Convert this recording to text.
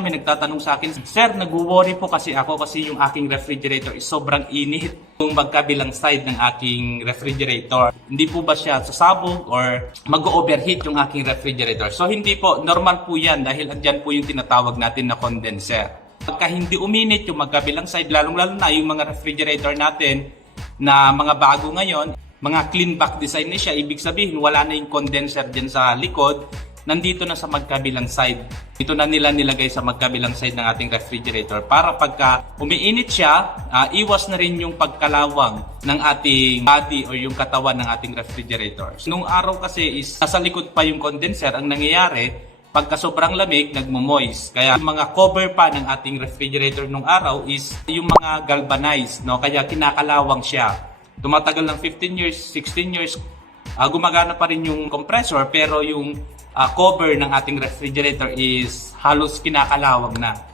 May nagtatanong sa akin, Sir, nag-worry po kasi ako kasi yung aking refrigerator is sobrang init yung magkabilang side ng aking refrigerator. Hindi po ba siya sasabog or mag-overheat yung aking refrigerator? So hindi po, normal po yan dahil andyan po yung tinatawag natin na condenser. Pagka hindi uminit yung magkabilang side, lalong-lalo na yung mga refrigerator natin na mga bago ngayon, mga clean back design na siya, ibig sabihin wala na yung condenser dyan sa likod, nandito na sa magkabilang side. Ito na nila nilagay sa magkabilang side ng ating refrigerator para pagka umiinit siya, ah, iwas na rin yung pagkalawang ng ating body or yung katawan ng ating refrigerator. Nung araw kasi is nasa likod pa yung condenser, ang nangyayari, pagka sobrang lamig, nagmo-moist. Kaya yung mga cover pa ng ating refrigerator nung araw is yung mga galvanized, no? Kaya kinakalawang siya. Tumatagal ng 15 years, 16 years, Ah, gumagana pa rin yung compressor pero yung ah, cover ng ating refrigerator is halos kinakalawang na.